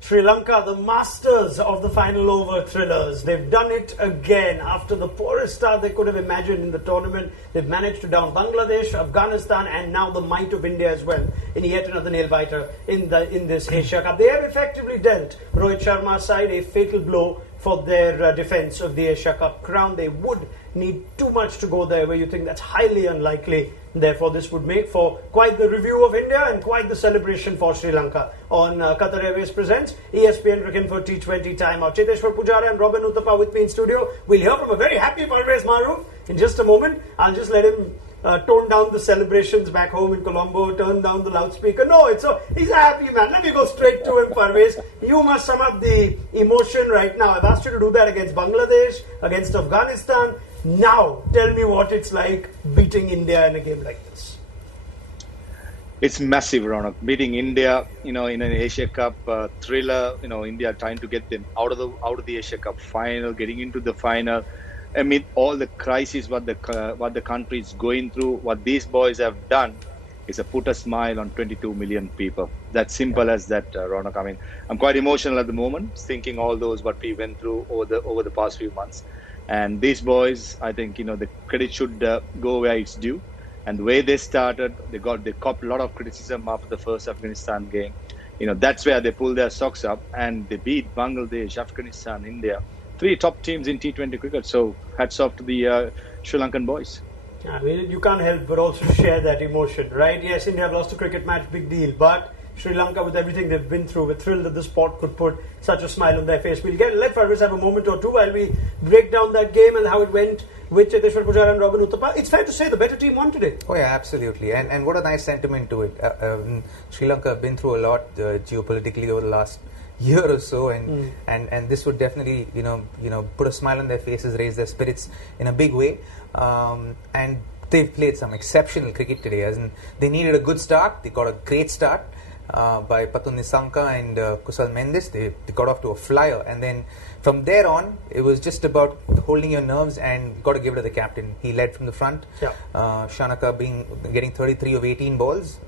Sri Lanka, the masters of the final over thrillers. They've done it again. After the poorest start they could have imagined in the tournament, they've managed to down Bangladesh, Afghanistan, and now the might of India as well in yet another nail-biter in this Asia Cup. They have effectively dealt Rohit Sharma's side a fatal blow for their defence of the Asia Cup crown. They would need too much to go there, where you think that's highly unlikely. Therefore, this would make for quite the review of India and quite the celebration for Sri Lanka. On Qatar Airways presents ESPN Cricket for T20 timeout. Cheteshwar, Pujara and Uthappa with me in studio. We'll hear from a very happy Farveez Maharoof in just a moment. I'll just let him tone down the celebrations back home in Colombo, turn down the loudspeaker. No, he's a happy man. Let me go straight to him, Farveez. You must sum up the emotion right now. I've asked you to do that against Bangladesh, against Afghanistan. Now, tell me what it's like beating India in a game like this. It's massive, Raunak. Beating India, in an Asia Cup thriller. India trying to get them out of the Asia Cup final, getting into the final. Amid all the crises, what the country is going through, what these boys have done is put a smile on 22 million people. That simple as that, Raunak. I mean, I'm quite emotional at the moment, thinking all those what we went through over the past few months. And these boys, I think, the credit should go where it's due. And the way they started, they copped a lot of criticism after the first Afghanistan game. That's where they pulled their socks up and they beat Bangladesh, Afghanistan, India. 3 top teams in T20 cricket. So hats off to the Sri Lankan boys. I mean, you can't help but also share that emotion, right? Yes, India have lost a cricket match, big deal. But Sri Lanka, with everything they've been through, we're thrilled that the sport could put such a smile on their face. Let Farveez have a moment or two while we break down that game and how it went with Cheteshwar, Pujara and Uthappa. It's fair to say the better team won today. Oh yeah, absolutely. And what a nice sentiment to it. Sri Lanka have been through a lot geopolitically over the last year or so, and this would definitely put a smile on their faces, raise their spirits in a big way. And they've played some exceptional cricket today. As in, they needed a good start. They got a great start by Patul Nisanka and Kusal Mendes. They got off to a flyer, and then from there on it was just about holding your nerves, and got to give it to the captain. He led from the front. Shanaka getting 33 of 18 balls.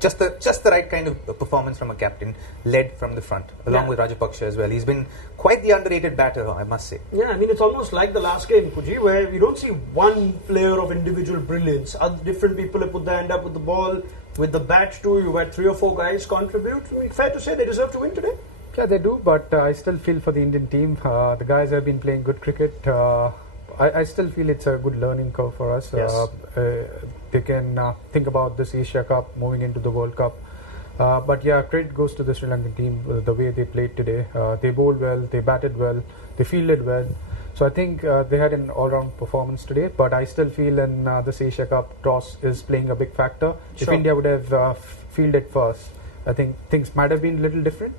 Just the right kind of performance from a captain, led from the front, along with Rajapaksa as well. He's been quite the underrated batter, I must say. Yeah, I mean, it's almost like the last game, Puji, where you don't see one player of individual brilliance. Other different people have put their hand up with the ball, with the bat too. You had 3 or 4 guys contribute. I mean, fair to say they deserve to win today? Yeah, they do, but I still feel for the Indian team. The guys have been playing good cricket. I still feel it's a good learning curve for us. Yes. They can think about this Asia Cup moving into the World Cup. But yeah, credit goes to the Sri Lankan team, the way they played today. They bowled well, they batted well, they fielded well. So I think they had an all-round performance today, but I still feel in this Asia Cup, toss is playing a big factor. If India would have fielded first, I think things might have been a little different.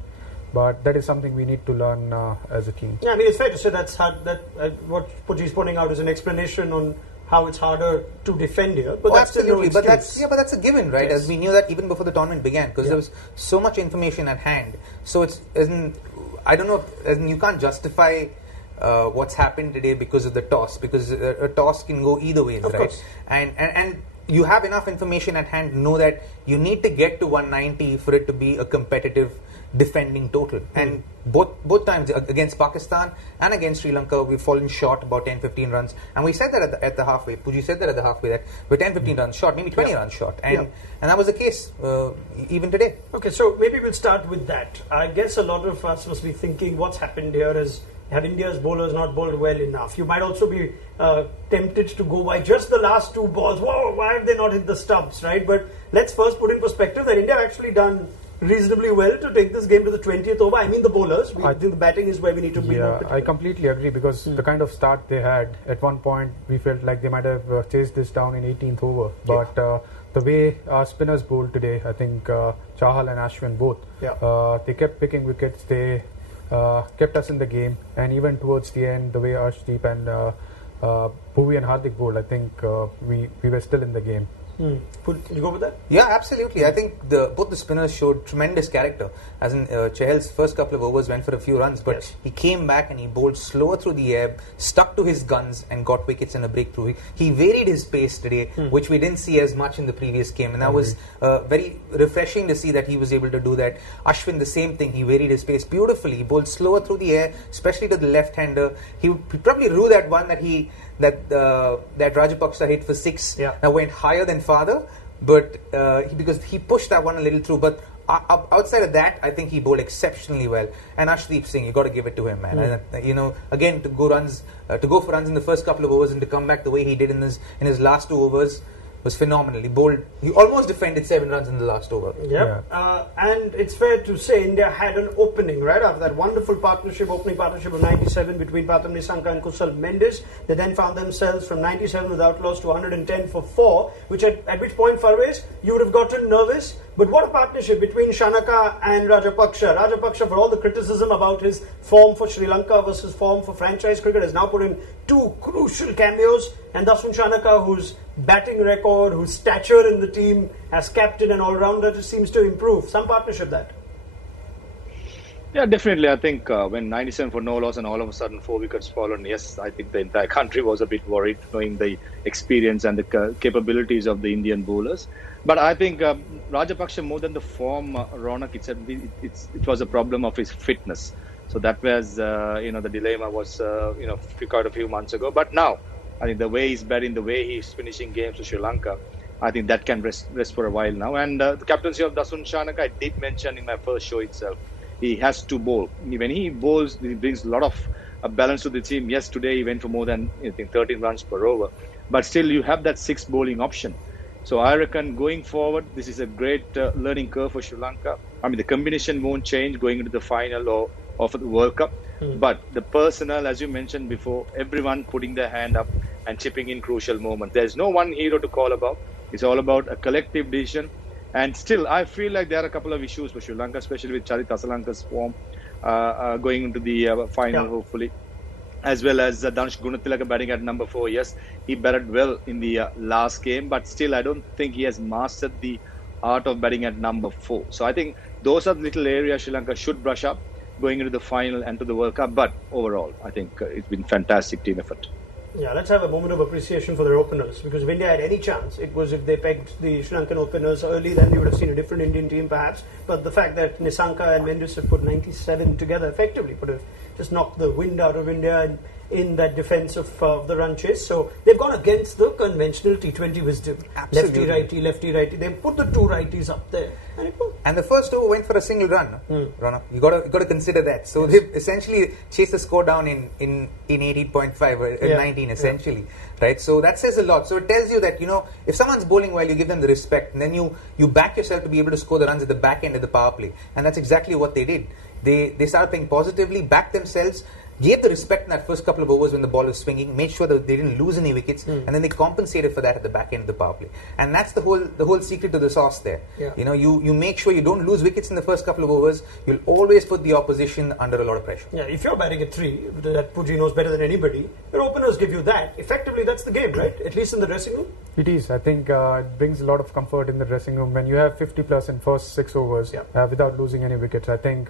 But that is something we need to learn as a team. Yeah, I mean, it's fair to say that's hard. That what Puji's pointing out is an explanation on how it's harder to defend here. But that's absolutely. Still no but that's a given, right? Yes. As we knew that even before the tournament began, because there was so much information at hand. So I don't know. You can't justify what's happened today because of the toss, because a toss can go either way, of right? Course. And you have enough information at hand to know that you need to get to 190 for it to be a competitive defending total. And both times against Pakistan and against Sri Lanka, we've fallen short about 10-15 runs, and we said that at the halfway. Puji said that at the halfway, that we're 10-15 runs short, maybe 20 runs short, and that was the case even today. Okay, so maybe we'll start with that. I guess a lot of us must be thinking what's happened here is, have India's bowlers not bowled well enough? You might also be tempted to go by just the last 2 balls. Whoa, why have they not hit the stumps, right? But let's first put in perspective that India have actually done reasonably well to take this game to the 20th over. I mean the bowlers. I think the batting is where we need to be more particular. I completely agree, because the kind of start they had, at one point we felt like they might have chased this down in 18th over. But the way our spinners bowled today, I think Chahal and Ashwin both, they kept picking wickets. They kept us in the game, and even towards the end, the way Arshdeep and Bhuvi and Hardik bowled, I think we were still in the game. You go with that? Yeah, absolutely. I think both the spinners showed tremendous character. As in Chahal's first couple of overs went for a few runs, but he came back and he bowled slower through the air, stuck to his guns and got wickets in a breakthrough. He varied his pace today, which we didn't see as much in the previous game, and that was very refreshing to see that he was able to do that. Ashwin, the same thing. He varied his pace beautifully. He bowled slower through the air, especially to the left-hander. He probably ruled that one that Rajapaksa hit for 6 that went higher than father, but because he pushed that one a little through. But outside of that, I think he bowled exceptionally well. And Arshdeep Singh, you got to give it to him, man. Again, to go for runs in the first couple of overs and to come back the way he did in his last 2 overs was phenomenal. He almost defended 7 runs in the last over. And it's fair to say India had an opening, right? After that wonderful opening partnership of 97 between Pratham Nissanka and Kusal Mendes. They then found themselves from 97 without loss to 110 for 4, which at which point, Farveez, you would have gotten nervous. But what a partnership between Shanaka and Rajapaksa. Rajapaksa, for all the criticism about his form for Sri Lanka versus form for franchise cricket, has now put in 2 crucial cameos. And Dasun Shanaka, whose batting record, whose stature in the team as captain and all-rounder just seems to improve. Some partnership that. Yeah, definitely. I think when 97 for no loss and all of a sudden 4 wickets fallen, yes, I think the entire country was a bit worried knowing the experience and the capabilities of the Indian bowlers. But I think Rajapaksa, more than the form, Raunak, it was a problem of his fitness. So that was, the dilemma was, quite a few months ago. But now, I think the way he's batting, the way he's finishing games for Sri Lanka, I think that can rest for a while now. And the captaincy of Dasun Shanaka, I did mention in my first show itself, he has to bowl. When he bowls, he brings a lot of balance to the team. Yes, today he went for more than 13 runs per over. But still, you have that 6 bowling option. So I reckon going forward, this is a great learning curve for Sri Lanka. I mean, the combination won't change going into the final or for the World Cup. But the personnel, as you mentioned before, everyone putting their hand up and chipping in crucial moments. There's no one hero to call about. It's all about a collective decision. And still, I feel like there are a couple of issues for Sri Lanka, especially with Charit Asalanka's form going into the final, hopefully. As well as Danush Gunatilaka batting at number 4. Yes, he batted well in the last game, but still I don't think he has mastered the art of batting at number 4. So I think those are the little areas Sri Lanka should brush up going into the final and to the World Cup. But overall, I think it's been fantastic team effort. Yeah, let's have a moment of appreciation for their openers, because if India had any chance, it was if they pegged the Sri Lankan openers early, then you would have seen a different Indian team perhaps. But the fact that Nissanka and Mendes have put 97 together effectively would have just knocked the wind out of India in that defense of the run chase. So they've gone against the conventional T20 wisdom. Absolutely. Lefty, righty. They put the 2 righties up there. And the first over went for a single run, Raunak. You got to consider that. So they've essentially chased the score down in 18.5 or 19 essentially, right? So that says a lot. So it tells you that if someone's bowling well, you give them the respect, and then you back yourself to be able to score the runs at the back end of the power play, and that's exactly what they did. They started playing positively, backed themselves, gave the respect in that first couple of overs when the ball was swinging, made sure that they didn't lose any wickets, and then they compensated for that at the back end of the power play. And that's the whole secret to the sauce there. You make sure you don't lose wickets in the first couple of overs. You'll always put the opposition under a lot of pressure. Yeah, if you're batting at 3, that Puji knows better than anybody, your openers give you that. Effectively, that's the game, right? At least in the dressing room. It is. I think it brings a lot of comfort in the dressing room when you have 50 plus in first 6 overs without losing any wickets. I think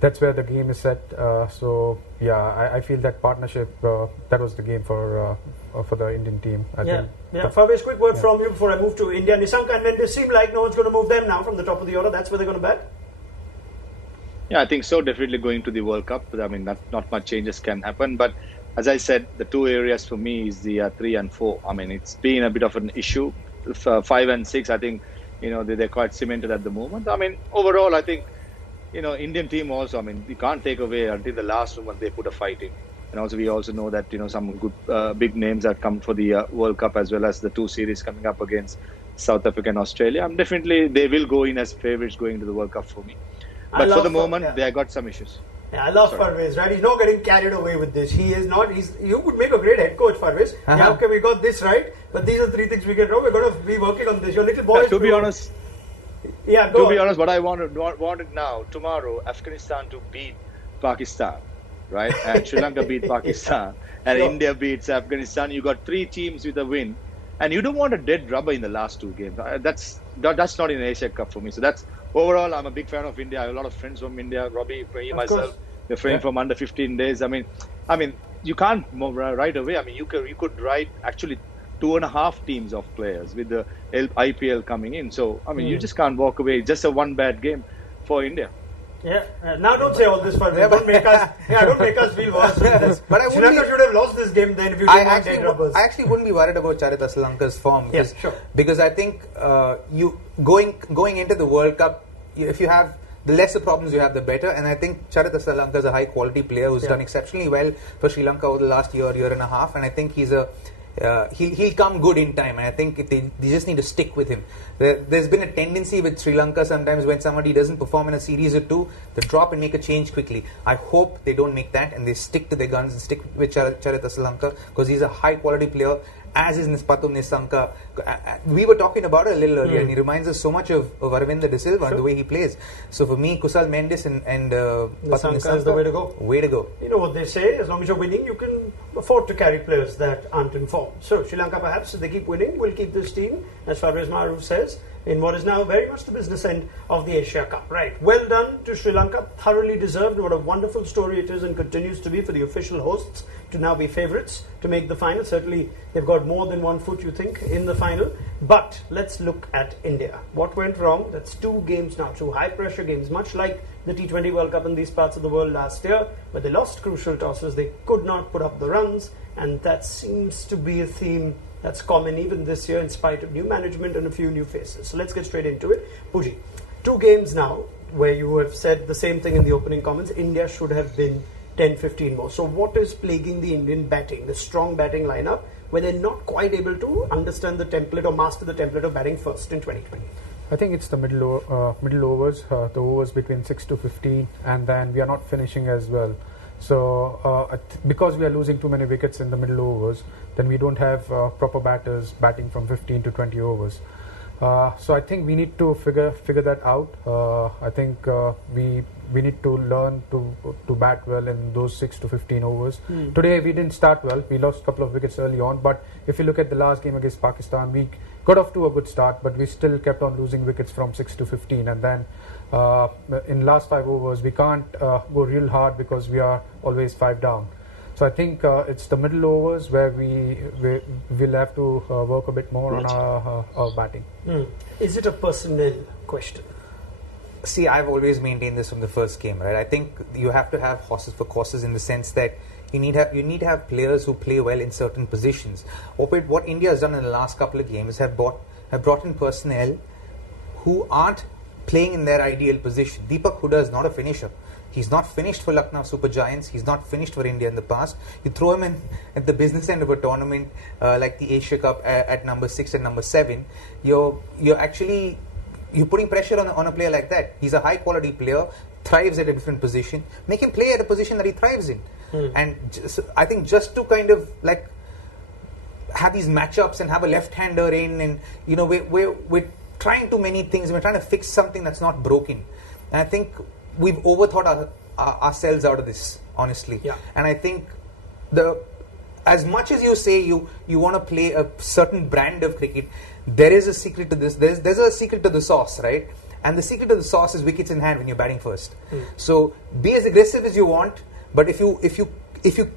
that's where the game is set. I feel that partnership, that was the game for the Indian team. I think. Farveez, quick word from you before I move to India. Nissanka and Mendes seem like no one's going to move them now from the top of the order. That's where they're going to bat. Yeah, I think so. Definitely going to the World Cup. I mean, not much changes can happen. But as I said, the 2 areas for me is the 3 and 4. I mean, it's been a bit of an issue. 5 and 6, I think, they're quite cemented at the moment. I mean, overall, I think, Indian team also, I mean, we can't take away until the last moment they put a fight in. And also, we also know that, some good big names have come for the World Cup, as well as the 2 series coming up against South Africa and Australia. Definitely, they will go in as favourites going to the World Cup for me. But for the moment, they have got some issues. Yeah, I love Farveez, right? He's not getting carried away with this. He is not. You could make a great head coach, Farveez. Yeah, okay, we got this right, but these are 3 things we get wrong. We're going to be working on this. Your little boy. To be honest, what I wanted now, tomorrow, Afghanistan to beat Pakistan, right? And Sri Lanka beat Pakistan, and India beats Afghanistan. You got 3 teams with a win, And you don't want a dead rubber in the last two games. That's not in Asia Cup for me. So that's overall, I'm a big fan of India. I have a lot of friends from India. Robbie, myself, they're friends from under 15 days. I mean, you can't move right away. I mean, you could write actually 2.5 teams of players with the IPL coming in. So I mean, you just can't walk away. Just a one bad game for India. Yeah. Now don't say all this for me. Don't make us feel worse with this. But Sri Lanka should have lost this game then if you didn't have dead rubbers. I actually wouldn't be worried about Charita Sri Lanka's form. Yes, sure. Because I think you going into the World Cup, if you have the lesser problems you have, the better. And I think Charita Sri Lanka is a high quality player who's done exceptionally well for Sri Lanka over the last year and a half. And I think he'll come good in time, and I think they just need to stick with him. There's been a tendency with Sri Lanka sometimes when somebody doesn't perform in a series or two, they drop and make a change quickly. I hope they don't make that and they stick to their guns and stick with Charita Sri Lanka, because he's a high quality player, as is Nispatum Nisanka. We were talking about it a little earlier, and he reminds us so much of Aravinda De Silva and the way he plays. So for me, Kusal Mendes and Patum Nisanka is the way to go. Way to go. You know what they say, as long as you're winning, you can afford to carry players that aren't in form. So Sri Lanka, perhaps, if they keep winning, will keep this team, as Farveez Maharoof says, in what is now very much the business end of the Asia Cup. Right. Well done to Sri Lanka. Thoroughly deserved. What a wonderful story it is and continues to be for the official hosts to now be favourites to make the final. Certainly, they've got more than 1 foot, you think, in the final. But let's look at India. What went wrong? That's 2 games now, 2 high-pressure games, much like the T20 World Cup in these parts of the world last year, where they lost crucial tosses. They could not put up the runs, and that seems to be a theme that's common even this year in spite of new management and a few new faces. So let's get straight into it. Puji, 2 games now where you have said the same thing in the opening comments. India should have been 10-15 more. So what is plaguing the Indian batting, the strong batting lineup, where they're not quite able to understand the template or master the template of batting first in 2020? I think it's the middle overs, the overs between 6 to 15, and then we are not finishing as well. So because we are losing too many wickets in the middle overs, then we don't have proper batters batting from 15 to 20 overs. So I think we need to figure that out. I think we need to learn to bat well in those 6 to 15 overs. Today we didn't start well. We lost a couple of wickets early on, but if you look at the last game against Pakistan, we got off to a good start, but we still kept on losing wickets from 6 to 15, and then in last 5 overs we can't go real hard because we are always 5 down. So I think it's the middle overs where we'll have to work a bit more on our batting. Is it a personnel question? See, I've always maintained this from the first game, right? I think you have to have horses for courses in the sense that you need to have players who play well in certain positions. What India has done in the last couple of games have brought in personnel who aren't playing in their ideal position. Deepak Hooda is not a finisher. He's not finished for Lucknow Super Giants. He's not finished for India in the past. You throw him in at the business end of a tournament like the Asia Cup at number 6 and number 7. You're putting pressure on a player like that. He's a high quality player, thrives at a different position. Make him play at a position that he thrives in. And I think just to kind of like have these matchups and have a left-hander in, and we're trying too many things. We're trying to fix something that's not broken. And I think we've overthought ourselves out of this, honestly. Yeah. And I think as much as you say you want to play a certain brand of cricket, there is a secret to this. There's a secret to the sauce, right? And the secret to the sauce is wickets in hand when you're batting first. So be as aggressive as you want, but if you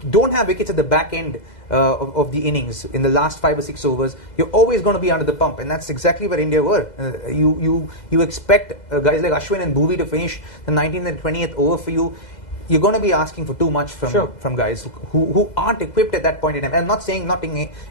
don't have wickets at the back end of the innings in the last 5 or 6 overs, you're always going to be under the pump, and that's exactly where India were. You expect guys like Ashwin and Bhuvi to finish the 19th and 20th over for you. You're going to be asking for too much from guys who aren't equipped at that point in time. And I'm not saying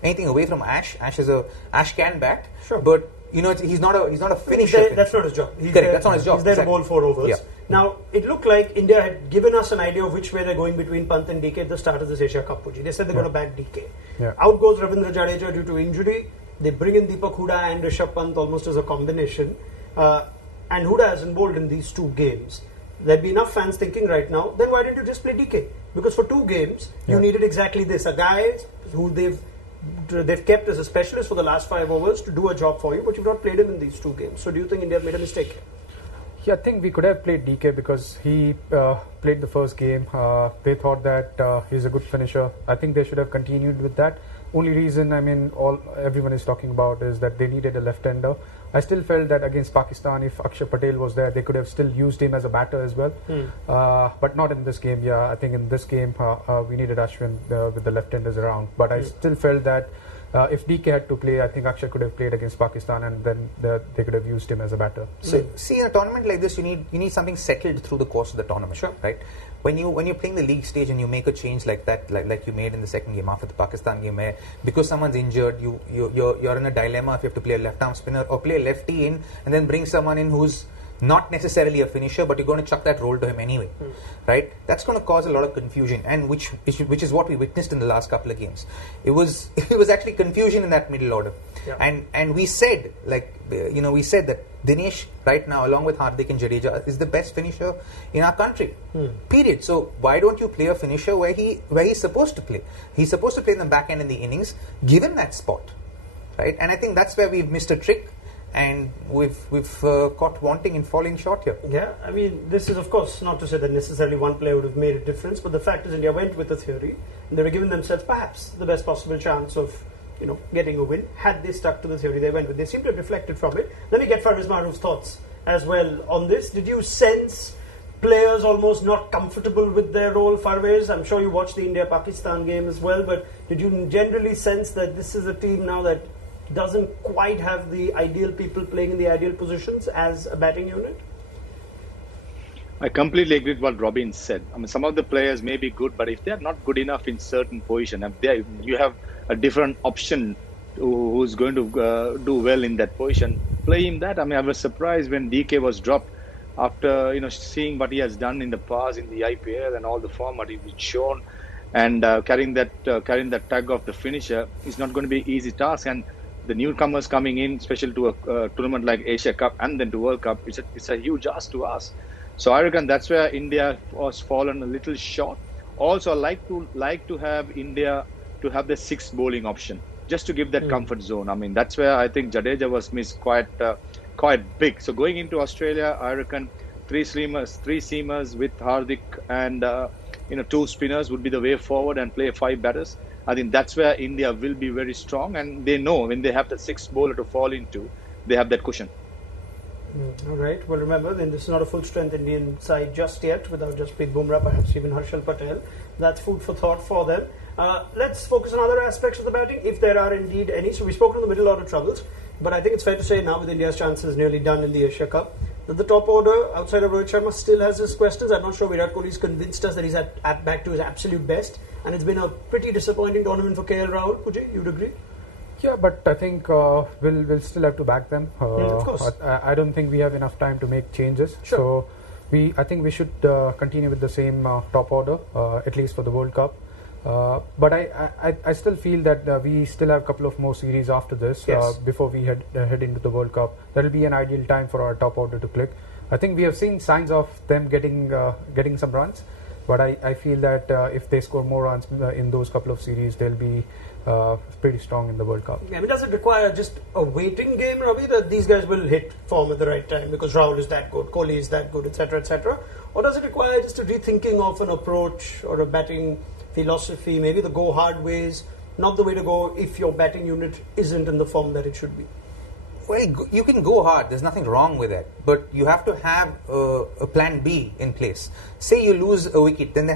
anything away from Ash. Ash can bat, but he's not a finisher. That's not his job. That's not his job. He's there to bowl 4 overs. Yeah. Now, it looked like India had given us an idea of which way they're going between Pant and DK at the start of this Asia Cup. They said they're going to bat DK. Yeah. Out goes Ravindra Jadeja due to injury. They bring in Deepak Hooda and Rishabh Pant almost as a combination. And Hooda hasn't bowled in these 2 games. There'd be enough fans thinking right now, then why didn't you just play DK? Because for 2 games, you needed exactly this. A guy who they've kept as a specialist for the last 5 overs to do a job for you, but you've not played him in these 2 games. So do you think India made a mistake? Yeah, I think we could have played DK because he played the first game. They thought that he's a good finisher. I think they should have continued with that. only reason, I mean, everyone is talking about is that they needed a left-hander. I still felt that against Pakistan, if Akshar Patel was there, they could have still used him as a batter as well. But not in this game. Yeah, I think in this game we needed Ashwin with the left-handers around. But I still felt that if DK had to play, I think Akshar could have played against Pakistan, and then they could have used him as a batter. So, see, in a tournament like this, you need something settled through the course of the tournament, right? When you're playing the league stage and you make a change like that, like you made in the second game after the Pakistan game, where because someone's injured, you're in a dilemma if you have to play a left-arm spinner or play a lefty in and then bring someone in who's not necessarily a finisher, but you're going to chuck that role to him anyway, right? That's going to cause a lot of confusion, and which is what we witnessed in the last couple of games. It was actually confusion in that middle order, and we said we said that Dinesh right now, along with Hardik and Jadeja, is the best finisher in our country. Period. So why don't you play a finisher where he's supposed to play? He's supposed to play in the back end in the innings. Give him that spot, right? And I think that's where we've missed a trick. And we've caught wanting and falling short here. Yeah, I mean, this is of course not to say that necessarily one player would have made a difference, but the fact is India went with the theory, and they were giving themselves perhaps the best possible chance of getting a win. Had they stuck to the theory they went with, they seem to have deflected from it. Let me get Farveez Maharoof's thoughts as well on this. Did you sense players almost not comfortable with their role, Farveez? I'm sure you watched the India-Pakistan game as well, but did you generally sense that this is a team now that doesn't quite have the ideal people playing in the ideal positions as a batting unit? I completely agree with what Robin said. I mean, some of the players may be good, but if they are not good enough in certain position, if you have a different option who's going to do well in that position, play him that. I mean, I was surprised when DK was dropped after seeing what he has done in the past in the IPL and all the format he was shown, and carrying that tag of the finisher is not going to be an easy task. And the newcomers coming in, especially to a tournament like Asia Cup and then to World Cup, it's a huge ask to ask. So I reckon that's where India was fallen a little short. Also, I like to have India to have the sixth bowling option, just to give that comfort zone. I mean, that's where I think Jadeja was missed quite big. So going into Australia, I reckon three seamers with Hardik and two spinners would be the way forward, and play 5 batters. I think that's where India will be very strong, and they know when they have the sixth bowler to fall into, they have that cushion. All right. Well, remember, then this is not a full-strength Indian side just yet, without Jasprit Bumrah, perhaps even Harshal Patel. That's food for thought for them. Let's focus on other aspects of the batting, if there are indeed any. So we've spoken on the middle order troubles, but I think it's fair to say now with India's chances nearly done in the Asia Cup, that the top order, outside of Rohit Sharma, still has his questions. I'm not sure Virat Kohli's convinced us that he's back to his absolute best, and it's been a pretty disappointing tournament for KL Rahul. Puji, you'd agree? Yeah, but I think we'll still have to back them. Of course. I don't think we have enough time to make changes. Sure. So I think we should continue with the same top order, at least for the World Cup. But I still feel that we still have a couple of more series after this before we head into the World Cup. That will be an ideal time for our top order to click. I think we have seen signs of them getting some runs, but I feel that if they score more runs in those couple of series, they'll be pretty strong in the World Cup. Yeah, I mean, does it require just a waiting game, Ravi, that these guys will hit form at the right time because Rahul is that good, Kohli is that good, etc., etc.? Or does it require just a rethinking of an approach or a batting philosophy, maybe the go hard ways, not the way to go if your batting unit isn't in the form that it should be? Well, you can go hard, there's nothing wrong with that, but you have to have a plan B in place. Say you lose a wicket, then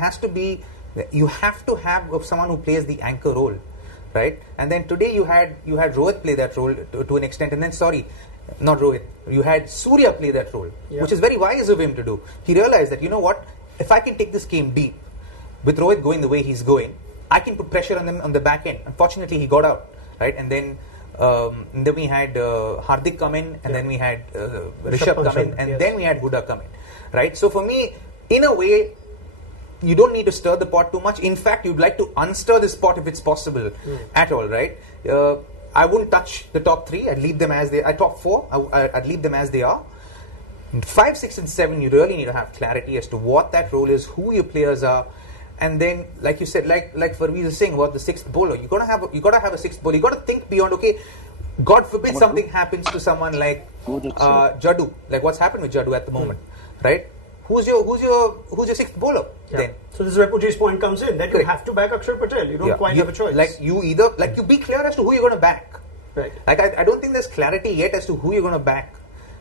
you have to have someone who plays the anchor role, right? And then today you had Rohit play that role to an extent, and then not Rohit, you had Surya play that role, which is very wise of him to do. He realized that, you know what, if I can take this game deep, with Rohit going the way he's going, I can put pressure on them on the back end. Unfortunately, he got out, right? And then we had Hardik come in, and then we had Rishabh come in, and then we had Huda come in, right? So for me, in a way, you don't need to stir the pot too much. In fact, you'd like to unstir this pot if it's possible at all, right? I wouldn't touch the top 3. I'd leave them as they are. Top 4, I'd leave them as they are. 5, 6, and 7, you really need to have clarity as to what that role is, who your players are. And then, like you said, like Farveez is saying about the sixth bowler, you gotta have a sixth bowler. You gotta think beyond. Okay, God forbid something happens to someone like Jaddu, like what's happened with Jaddu at the moment, right? who's your sixth bowler then? So this is where Puji's point comes in, that you have to back Akshar Patel. You don't quite have a choice. You be clear as to who you're going to back. Right. Like I don't think there's clarity yet as to who you're going to back,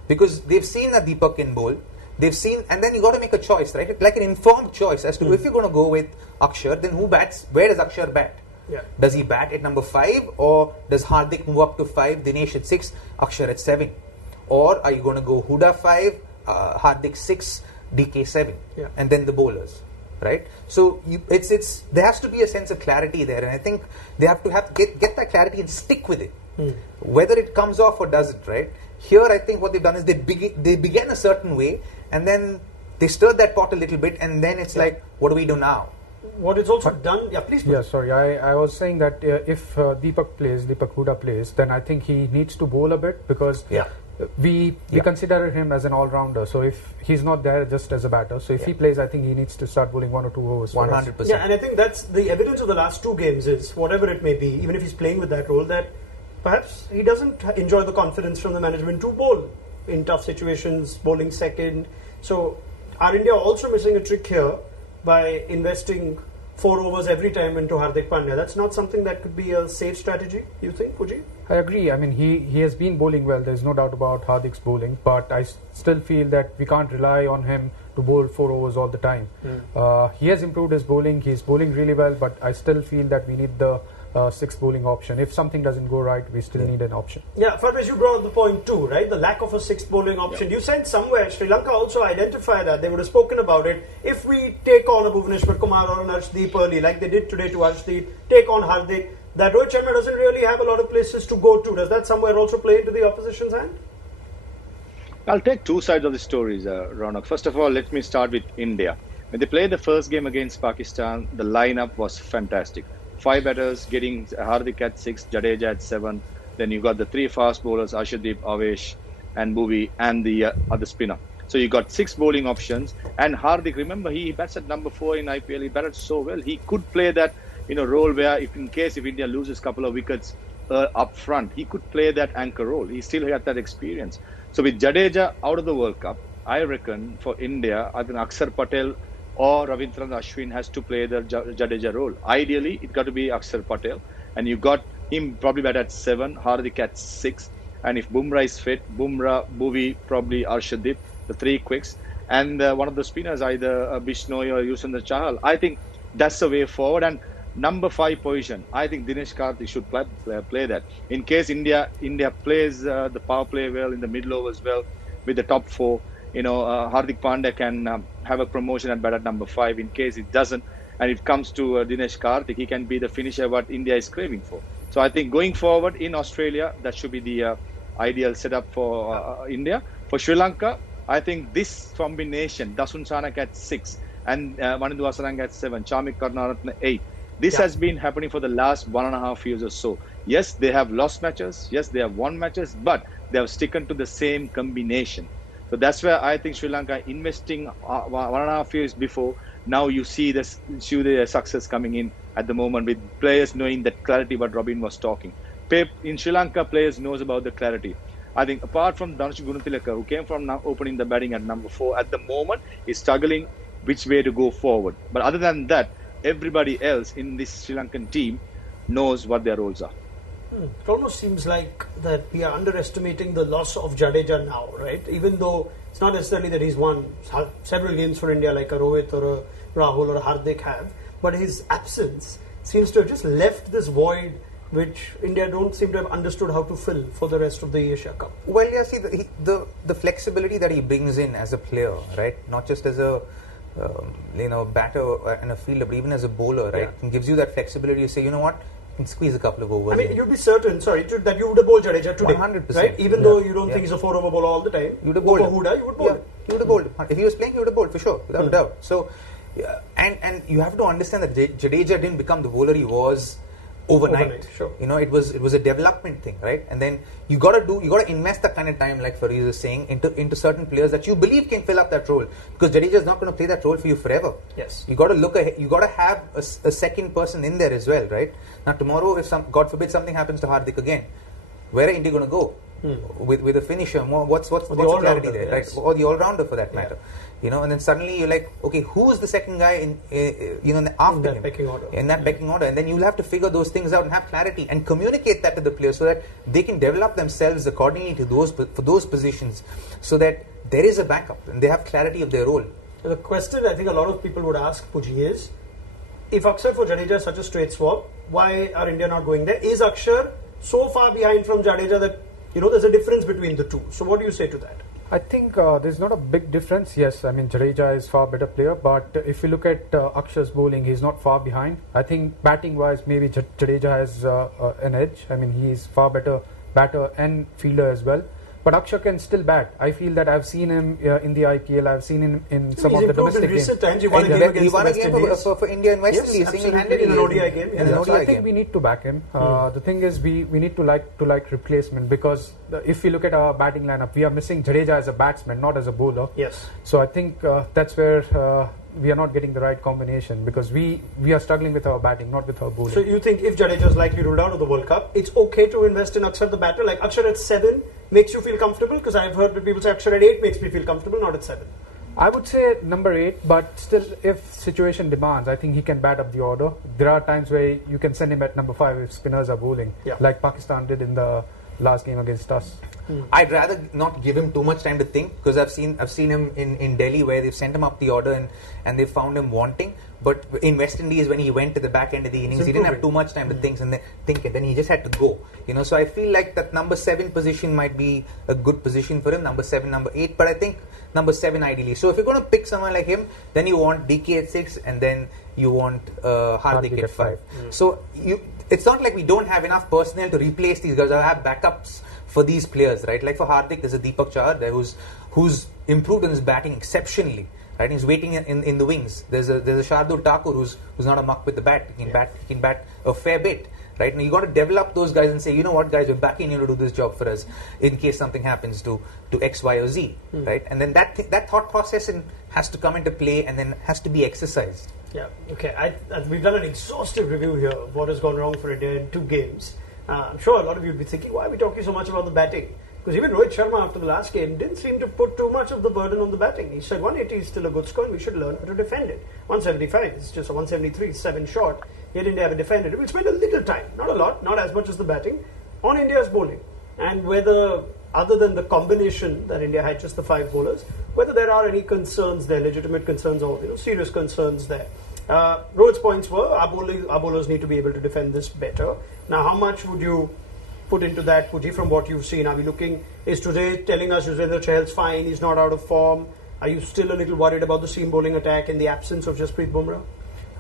because they've seen that Deepak can bowl. They've seen, and then you got to make a choice, right? Like an informed choice as to if you're going to go with Akshar, then who bats? Where does Akshar bat? Yeah. Does he bat at number 5, or does Hardik move up to 5, Dinesh at 6, Akshar at 7? Or are you going to go Huda 5, Hardik 6, DK 7, and then the bowlers, right? So it's there has to be a sense of clarity there, and I think they have to get that clarity and stick with it, whether it comes off or doesn't, right? Here, I think what they've done is they began a certain way, and then they stirred that pot a little bit, and then it's like, what do we do now? What it's also done, please. Yeah, sorry, I was saying that if Deepak Huda plays, then I think he needs to bowl a bit, because we consider him as an all-rounder. So if he's not there just as a batter, so if he plays, I think he needs to start bowling 1 or 2 overs. 100%. Yeah, and I think that's the evidence of the last 2 games is, whatever it may be, even if he's playing with that role, that perhaps he doesn't enjoy the confidence from the management to bowl in tough situations, bowling second. So are India also missing a trick here by investing 4 overs every time into Hardik Pandya? That's not something that could be a safe strategy, you think, Puji? I agree. I mean, he has been bowling well. There's no doubt about Hardik's bowling, but I still feel that we can't rely on him to bowl 4 overs all the time. He has improved his bowling. He's bowling really well, but I still feel that we need the 6th bowling option. If something doesn't go right, we still need an option. Yeah, Farveez, you brought up the point too, right? The lack of a 6th bowling option. You said somewhere Sri Lanka also identified that. They would have spoken about it. If we take on a Bhuvneshwar Kumar or an Arshdeep early, like they did today to Arshdeep, take on Hardik, that Rohit Sharma doesn't really have a lot of places to go to. Does that somewhere also play into the opposition's hand? I'll take 2 sides of the stories, Raunak. First of all, let me start with India. When they played the first game against Pakistan, the lineup was fantastic. 5 batters, getting Hardik at 6, Jadeja at 7. Then you got the 3 fast bowlers, Arshdeep, Avesh, and Bhuvi, and the other spinner. So you got 6 bowling options. And Hardik, remember, he bats at number 4 in IPL. He batted so well. He could play that role where, if India loses a couple of wickets up front, he could play that anchor role. He still had that experience. So with Jadeja out of the World Cup, I reckon for India, I think Akshar Patel or Ravindran Ashwin has to play the Jadeja role. Ideally, it got to be Akshar Patel, and you got him probably bat at 7, Hardik at 6, and if Bumrah is fit, Bumrah, Bhuvi, probably Arshdeep, the 3 quicks, and one of the spinners, either Bishnoi or Yuzvendra Chahal. I think that's the way forward. And number 5 position, I think Dinesh Karthik should play that. In case India plays the power play well, in the middle overs well, with the top 4, Hardik Pandya can have a promotion at bat at number 5. In case it doesn't, and it comes to Dinesh Karthik, he can be the finisher what India is craving for. So I think going forward in Australia, that should be the ideal setup for India. For Sri Lanka, I think this combination, Dasun Sanak at 6 and Manindu Hasaranga at 7, Chamik Karunaratne 8, this has been happening for the last 1.5 years or so. Yes, they have lost matches. Yes, they have won matches, but they have sticking to the same combination. So that's where I think Sri Lanka investing 1.5 years before. Now you see the success coming in at the moment with players knowing that clarity what Robin was talking. In Sri Lanka, players knows about the clarity. I think apart from Dhanush Gunatilaka, who came from now opening the batting at number 4, at the moment is struggling which way to go forward. But other than that, everybody else in this Sri Lankan team knows what their roles are. It almost seems like that we are underestimating the loss of Jadeja now, right? Even though it's not necessarily that he's won several games for India like a Rohit or a Rahul or a Hardik have, but his absence seems to have just left this void which India don't seem to have understood how to fill for the rest of the Asia Cup. Well, yeah, see, the flexibility that he brings in as a player, right? Not just as a batter and a fielder, but even as a bowler, right? And gives you that flexibility to say, you know what, you can squeeze a couple of overs. I mean, you'd be certain, that you would have bowled Jadeja today. 100%. Right? Even though you don't think he's a 4-over bowler all the time. You would have bowled. Huda, you would bowl. You would have bowled. If he was playing, you would have bowled for sure, without a doubt. So, and you have to understand that Jadeja didn't become the bowler he was overnight. Sure. It was a development thing, right? And then you got to invest that kind of time, like Farveez is saying, into certain players that you believe can fill up that role, because Jadeja is not going to play that role for you forever. Yes. You got to look ahead. You got to have a second person in there as well, right? Now tomorrow, if God forbid something happens to Hardik again, where are India going to go? with a finisher. What's the clarity there, right? Or the all-rounder for that matter. You know, and then suddenly you're like, okay, who is the second guy in after him in that pecking order, and then you'll have to figure those things out and have clarity and communicate that to the players so that they can develop themselves accordingly to those positions, so that there is a backup and they have clarity of their role. The question I think a lot of people would ask, Puji, is if Akshar for Jadeja is such a straight swap, why are India not going there? Is Akshar so far behind from Jadeja that there's a difference between the two? So what do you say to that? I think there's not a big difference. Yes, I mean Jadeja is far better player, but if you look at Akshar's bowling, he's not far behind. I think batting-wise, maybe Jadeja has an edge. I mean he's far better batter and fielder as well. But Akshar can still bat. I feel that I've seen him in the IPL. I've seen him in some of the domestic games. Recent times, he won a game against West Indies. For India and West Indies, single-handedly in an ODI game. So I think we need to back him. The thing is, we need to like replacement, because if we look at our batting lineup, we are missing Jadeja as a batsman, not as a bowler. Yes. So I think that's where we are not getting the right combination, because we are struggling with our batting, not with our bowling. So you think if Jadeja is likely ruled out of the World Cup, it's okay to invest in Akshar the batter? Like Akshar at 7 makes you feel comfortable? Because I've heard people say Akshar at 8 makes me feel comfortable, not at 7. I would say number 8, but still, if situation demands, I think he can bat up the order. There are times where you can send him at number 5 if spinners are bowling, like Pakistan did in the last game against us. I'd rather not give him too much time to think, because I've seen him in Delhi where they've sent him up the order and they found him wanting. But in West Indies, when he went to the back end of the innings, he didn't have too much time to think, and then he just had to go. So I feel like that number 7 position might be a good position for him. Number 7, number 8, but I think number 7 ideally. So if you're going to pick someone like him, then you want DK at 6, and then you want Hardik at 5. So it's not like we don't have enough personnel to replace these guys or have backups for these players, right? Like for Hardik, there's a Deepak Chahar there who's improved in his batting exceptionally, right? He's waiting in the wings. There's a Shardul Thakur who's not a muck with the bat. He can bat a fair bit, right? And you got to develop those guys and say, you know what, guys, we're backing you to do this job for us in case something happens to X, Y, or Z, right? And then that thought process has to come into play and then has to be exercised. Yeah, okay. We've done an exhaustive review here of what has gone wrong for India in 2 games. I'm sure a lot of you will be thinking, why are we talking so much about the batting? Because even Rohit Sharma after the last game didn't seem to put too much of the burden on the batting. He said 180 is still a good score and we should learn how to defend it. 175 is just a 173, 7 short. Yet India haven't defended it. We'll spend a little time, not a lot, not as much as the batting, on India's bowling. And whether, other than the combination that India had, just the 5 bowlers, whether there are any concerns there, legitimate concerns or serious concerns there. Rohit's points were our bowlers need to be able to defend this better. Now, how much would you put into that, Puji, from what you've seen? Are we looking, is today telling us Yuzvendra Chahal's fine, he's not out of form? Are you still a little worried about the seam bowling attack in the absence of Jasprit Bumrah?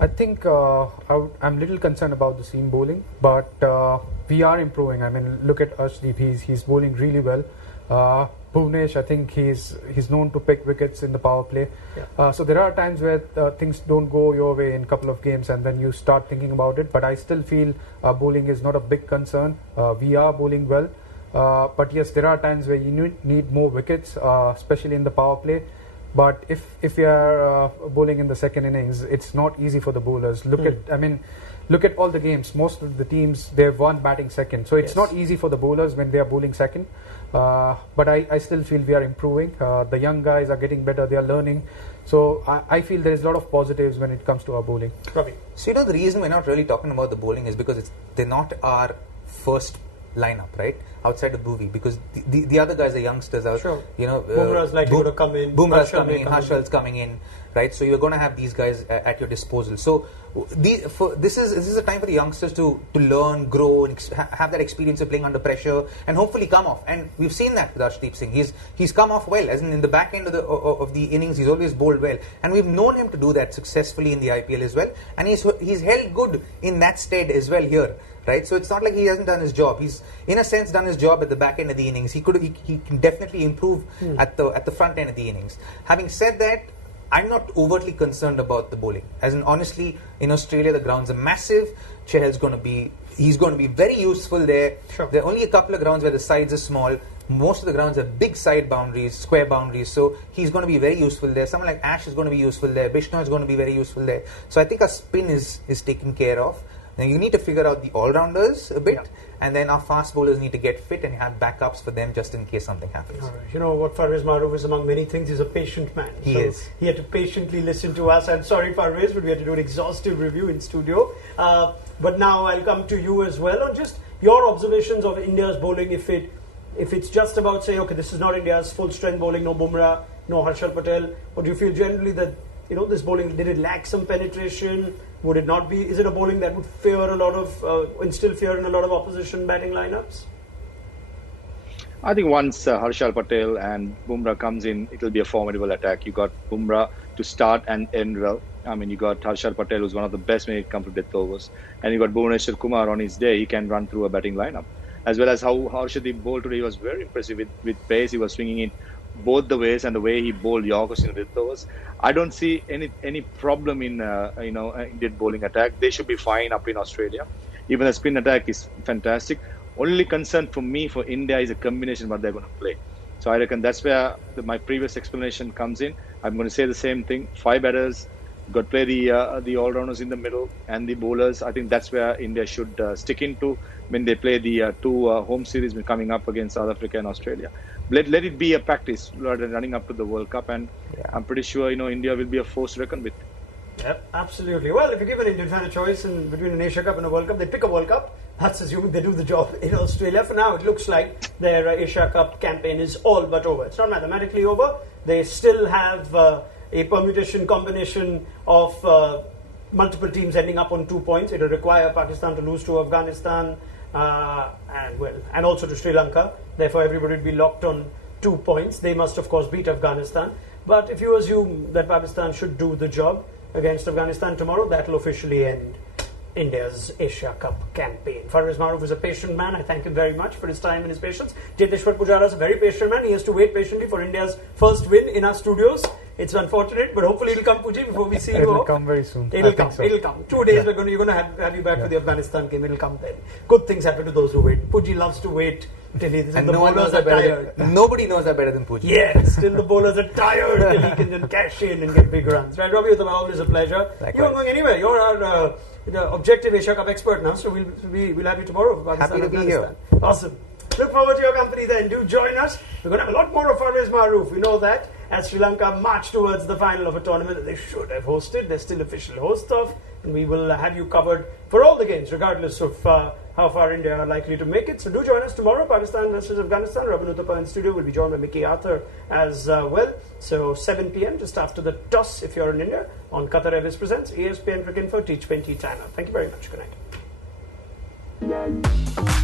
I think I'm a little concerned about the seam bowling, but we are improving. I mean, look at Arshdeep, he's bowling really well. Bhuvnesh, I think he's known to pick wickets in the power play. So there are times where things don't go your way in a couple of games and then you start thinking about it. But I still feel bowling is not a big concern. We are bowling well. But yes, there are times where you need more wickets, especially in the power play. But if we are bowling in the second innings, it's not easy for the bowlers. Look at all the games. Most of the teams, they've won batting second. So it's not easy for the bowlers when they are bowling second. But I still feel we are improving. The young guys are getting better. They are learning. So I feel there is a lot of positives when it comes to our bowling. Ravi. So the reason we're not really talking about the bowling is because they're not our first lineup, right? Outside of Bhuvi, because the other guys are youngsters. Sure. Bumrah's likely to come in. Bumrah's coming in. Harshal's coming in, right? So you're going to have these guys at your disposal. So this is a time for the youngsters to learn, grow, and have that experience of playing under pressure, and hopefully come off. And we've seen that with Arshdeep Singh. He's come off well, as in the back end of the innings. He's always bowled well, and we've known him to do that successfully in the IPL as well. And he's held good in that stead as well here. Right, so it's not like he hasn't done his job. He's, in a sense, done his job at the back end of the innings. He can definitely improve at the front end of the innings. Having said that, I'm not overtly concerned about the bowling. As in, honestly, in Australia, the grounds are massive. Chahal's he's going to be very useful there. Sure. There are only a couple of grounds where the sides are small. Most of the grounds have big side boundaries, square boundaries. So he's going to be very useful there. Someone like Ash is going to be useful there. Bishnoi is going to be very useful there. So I think our spin is taken care of. Now you need to figure out the all-rounders a bit, Yeah. and then our fast bowlers need to get fit and have backups for them just in case something happens. All right. You know what, Farveez Maharoof is among many things. He's a patient man. He So is. He had to patiently listen to us. I'm sorry, Farveez, but we had to do an exhaustive review in studio. But now I'll come to you as well on just your observations of India's bowling. If it's just about say, okay, this is not India's full strength bowling, no Bumrah, no Harshal Patel, or do you feel generally that this bowling, did it lack some penetration? Would it not be? Is it a bowling that would instill fear in a lot of opposition batting lineups? I think once Harshal Patel and Bumrah comes in, it will be a formidable attack. You got Bumrah to start and end well. I mean, you got Harshal Patel, who's one of the best when it comes to death overs, and you got Bhuvneshwar Kumar on his day. He can run through a batting lineup, as well as how Harshdeep bowled today. He was very impressive with pace. He was swinging it both the ways, and the way he bowled Yorkers in death overs. I don't see any problem in Indian bowling attack. They should be fine up in Australia. Even the spin attack is fantastic. Only concern for me for India is a combination what they're going to play. So I reckon that's where my previous explanation comes in. I'm going to say the same thing. 5 batters, got to play the all-rounders in the middle and the bowlers. I think that's where India should stick into when they play the 2 home series coming up against South Africa and Australia. Let it be a practice rather than running up to the World Cup, and I'm pretty sure India will be a force to reckon with. Yep, absolutely. Well, if you give an Indian fan a choice between an Asia Cup and a World Cup, they pick a World Cup. That's assuming they do the job in Australia. For now, it looks like their Asia Cup campaign is all but over. It's not mathematically over. They still have a permutation combination of multiple teams ending up on 2 points. It will require Pakistan to lose to Afghanistan and also to Sri Lanka. Therefore, everybody would be locked on 2 points. They must, of course, beat Afghanistan. But if you assume that Pakistan should do the job against Afghanistan tomorrow, that will officially end India's Asia Cup campaign. Farveez Maharoof is a patient man. I thank him very much for his time and his patience. Cheteshwar Pujara is a very patient man. He has to wait patiently for India's first win in our studios. It's unfortunate, but hopefully it'll come, Puji, before we see you. It'll come very soon. It'll come. 2 days you're going to have you back for the Afghanistan game. It'll come then. Good things happen to those who wait. Puji loves to wait till the bowlers are tired. Nobody knows that better than Pujara. Yes, till the bowlers are tired till he can then cash in and get big runs. Right, Ravi, Uthappa, always a pleasure. Likewise. You're not going anywhere. You're our objective Asia Cup expert now, so we'll have you tomorrow. Happy to be here. Awesome. Look forward to your company then. Do join us. We're going to have a lot more of Farveez Maharoof. We know that. As Sri Lanka march towards the final of a tournament that they should have hosted. They're still official hosts of. And we will have you covered for all the games, regardless of how far India are likely to make it. So do join us tomorrow. Pakistan versus Afghanistan. Robin Uthappa in studio will be joined by Mickey Arthur as well. So 7 p.m. just after the toss if you're in India on Qatar Airways Presents ESPN Cricket for T20 channel. Thank you very much. Good night.